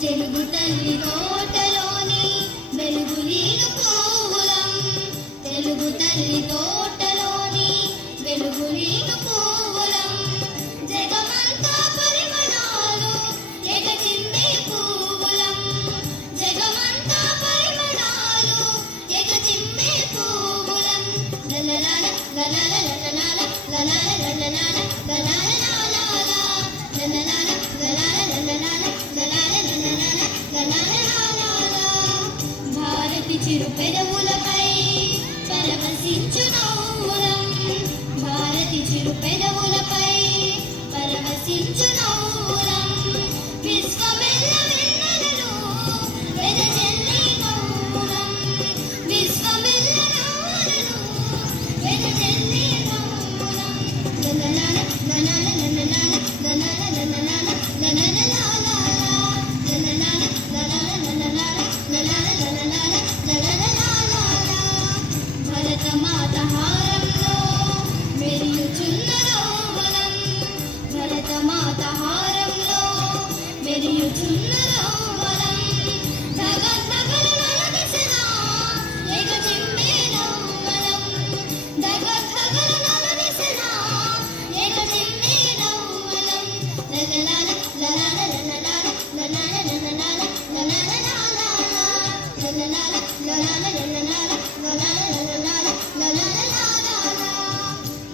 తెలుగు తల్లి తోటలోని వెలుగు నీరు పువ్వులం, తెలుగు తల్లి తోటలోని వెలుగు నీరు పువ్వులం, జగమంతా పరిమళాలు ఎగచిమ్మే పువ్వులం, జగమంతా పరిమళాలు ఎగచిమ్మే పువ్వులం. లలలాల లలలాల లలలాల లలలాల లలలాల లలలాల లలలాల భారతి చిరు పెదవులపై పరవశించు నవ్వులం, భారతి చిరు పెదవులపై పరవశించు నవ్వులం, విశ్వమెల్ల వెన్నెలను వెదజల్లి నవ్వులం, విశ్వమెల్ల నవ్వులను వెదజల్లి నవ్వులం. లలలాల లలలాల లలలాల లలలాల లలలాల భరతమాత హారంలో మెరియుచున్న రౌవలం, భరతమాత హారంలో మెరియుచున్న రౌవలం, ధగధగలు నలదిసెనా ఎగచిమ్మే నవ్వలం, ధగధగలు నలదిసెనా ఎగచిమ్మే నవ్వలం. లలలాల లలాల లలలాల లలాల లలలాల లలలాల లలలాల లలాల లలలాల